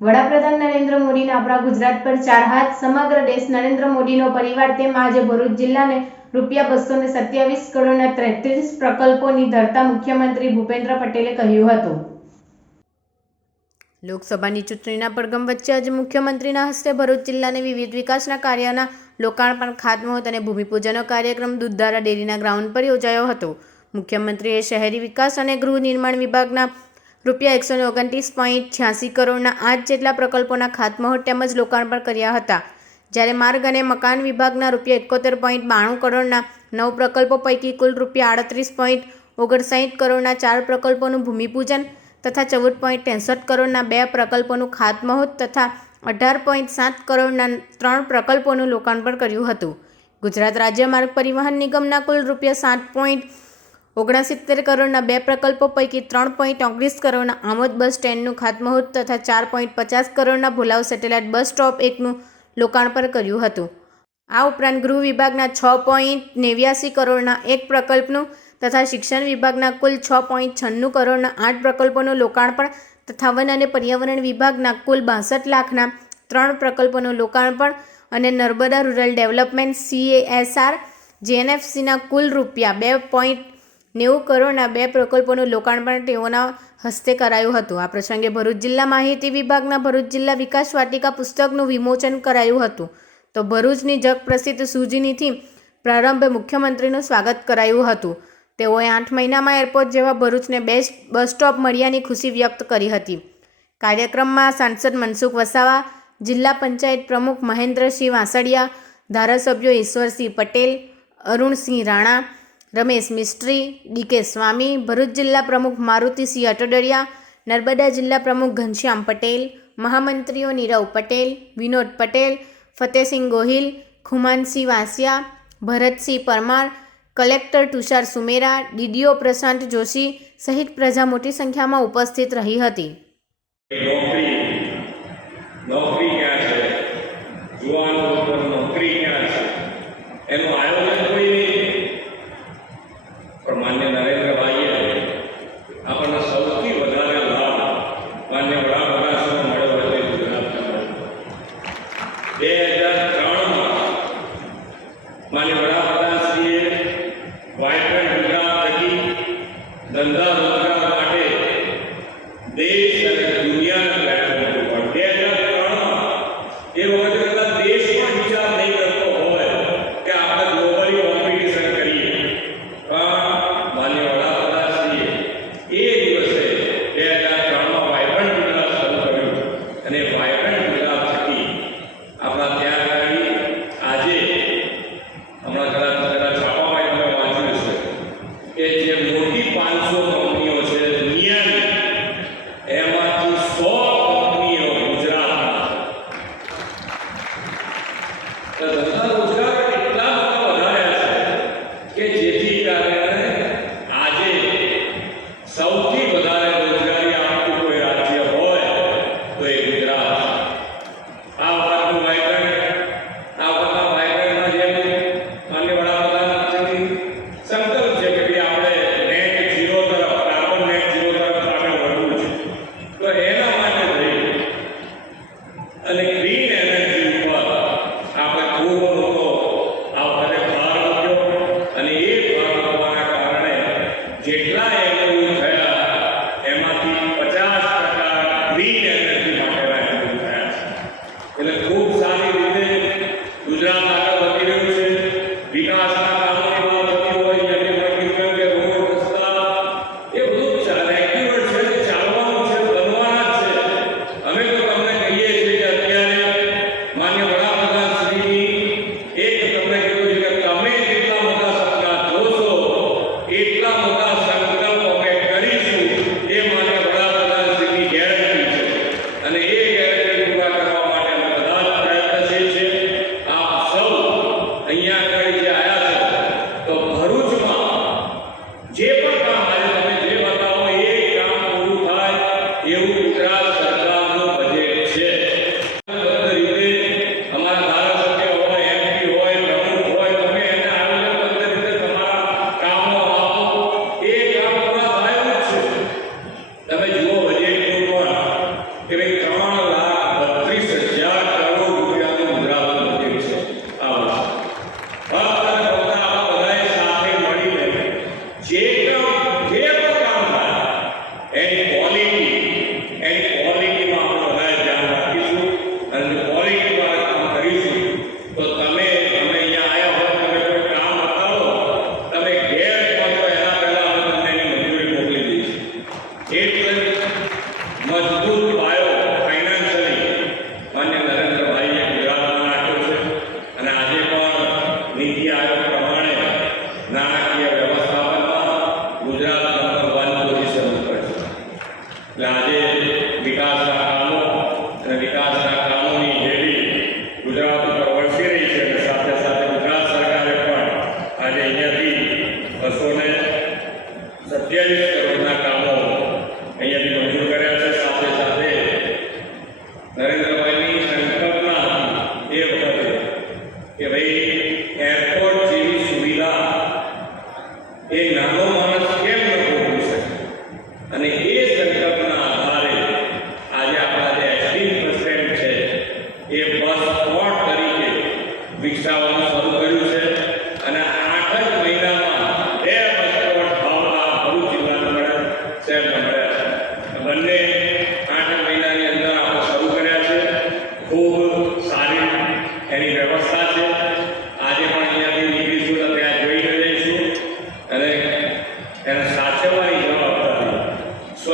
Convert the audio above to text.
વડાપ્રધાન નરેન્દ્ર મોદીના આપણા ગુજરાત પર ચાર હાથ, સમગ્ર દેશ નરેન્દ્ર મોદીનો પરિવાર. તેમ આજે ભરૂચ જિલ્લાને ₹227 કરોડના 33 પ્રકલ્પોની ધરતા મુખ્યમંત્રી ભૂપેન્દ્ર પટેલે કહ્યું હતું. લોકસભાની ચૂંટણીના પડઘમ વચ્ચે આજે મુખ્યમંત્રીના હસ્તે ભરૂચ જિલ્લાને વિવિધ વિકાસના કાર્યના લોકાર્પણ, ખાતમુહૂર્ત અને ભૂમિપૂજનનો કાર્યક્રમ દૂધધારા ડેરીના ગ્રાઉન્ડ પર યોજાયો હતો. મુખ્યમંત્રીએ શહેરી વિકાસ અને ગૃહ નિર્માણ વિભાગના ₹129.86 કરોડના 8 જેટલા પ્રકલ્પોના ખાતમુહૂર્ત તેમજ લોકાર્પણ કર્યા હતા. જ્યારે માર્ગ અને મકાન વિભાગના ₹71.92 કરોડના 9 પ્રકલ્પો પૈકી કુલ ₹38.59 કરોડના 4 પ્રકલ્પોનું ભૂમિપૂજન તથા 14.63 કરોડના 2 પ્રકલ્પોનું ખાતમુહૂર્ત તથા 18.7 કરોડના 3 પ્રકલ્પોનું લોકાર્પણ કર્યું હતું. ગુજરાત રાજ્ય માર્ગ પરિવહન નિગમના કુલ ₹7.69 કરોડના 2 પ્રકલ્પો પૈકી 3.19 કરોડના આમોદ બસ સ્ટેન્ડનું ખાતમુહૂર્ત તથા 4.50 કરોડના ભુલાવ સેટેલાઇટ બસ સ્ટોપ 1નું લોકાર્પણ કર્યું હતું. આ ઉપરાંત ગૃહ વિભાગના 6.89 કરોડના 1 પ્રકલ્પનું તથા શિક્ષણ વિભાગના કુલ 6.96 કરોડના 8 પ્રકલ્પોનું લોકાર્પણ તથા વન અને પર્યાવરણ વિભાગના કુલ 62 લાખના 3 પ્રકલ્પોનું લોકાર્પણ અને નર્મદા રૂરલ ડેવલપમેન્ટ CSR JNFCના કુલ ₹2.90 કરોડના 2 પ્રકલ્પોનું લોકાર્પણ તેઓના હસ્તે કરાયું હતું. આ પ્રસંગે ભરૂચ જિલ્લા માહિતી વિભાગના ભરૂચ જિલ્લા વિકાસ વાટિકા પુસ્તકનું વિમોચન કરાયું હતું. તો ભરૂચની જગપ્રસિદ્ધ સુજીનીથી પ્રારંભે મુખ્યમંત્રીનું સ્વાગત કરાયું હતું. તેઓએ 8 મહિનામાં એરપોર્ટ જેવા ભરૂચને બેસ્ટ બસ સ્ટોપ મળ્યાની ખુશી વ્યક્ત કરી હતી. કાર્યક્રમમાં સાંસદ મનસુખ વસાવા, જિલ્લા પંચાયત પ્રમુખ મહેન્દ્રસિંહ વાસળિયા, ધારાસભ્યો ઈશ્વરસિંહ પટેલ, અરુણસિંહ રાણા, રમેશ મિસ્ત્રી, DK સ્વામી, ભરૂચ જિલ્લા પ્રમુખ મારુતિસિંહ અટડરિયા, નર્મદા જિલ્લા પ્રમુખ ઘનશ્યામ પટેલ, મહામંત્રીઓ નીરવ પટેલ, વિનોદ પટેલ, ફતેહસિંહ ગોહિલ, ખુમાનસિંહ વાસિયા, ભરતસિંહ પરમાર, કલેક્ટર તુષાર સુમેરા, DDO પ્રશાંત જોશી સહિત પ્રજા મોટી સંખ્યામાં ઉપસ્થિત રહી હતી. નોકરી ક્યાં છે, યુવાનો લોકોને નોકરી ક્યાં છે, એનું આયોજન કોઈ નહીં. પણ માન્ય નરેન્દ્રભાઈએ આપણને સૌથી વધારે લાભ માન્ય વડાપ્રધાન મળ્યો હોય તે ગુજરાતમાં 2003માં માન્ય વડાપ્રધાનશ્રીએ વાઇબ્રન્ટ ગુજરાત થકી ધંધા રોજગાર માટે દેશ અને દુનિયાના પ્લેટફોર્મ ઉપર 2003માં એ વખતે કદાચ દેશ પણ વિચાર નહીં કરતો હોય કે આપણે ગ્લોબલી કોમ્પિટિશન કરીએ, પણ માન્ય વડાપ્રધાનશ્રીએ એ દિવસે 2003માં વાઇબ્રન્ટ ગુજરાત શરૂ કર્યું અને વાઇબ્રન્ટ ગુજરાત થકી આપણા ત્યાં વિકાસના કામોની હેડી ગુજરાત ઉપર વરસી રહી છે અને સાથે સાથે ગુજરાત સરકારે પણ આજે અહીંયાથી 227 કરોડના કામો અહીંયાથી મંજૂર કર્યા છે. સાથે સાથે નરેન્દ્રભાઈની સંકલ્પના હતી એ વખતે કે ભાઈ એરપોર્ટ જેવી સુવિધા એ નાનો માણસ કેમ ન પહોંચી શકે, અને એ સંકલ્પના આધારે આજે આપણા જે એસટી બસ સ્ટેન્ડ છે એ બસ સ્પોટ તરીકે વિકસાવવાનું શરૂ કર્યું છે. અને 8 જ મહિનામાં 2 બસ સ્પોટ ભરૂચ જિલ્લાના શહેરના મળ્યા છે. બંને 8 મહિનાની અંદર આપણે શરૂ કર્યા છે. ખૂબ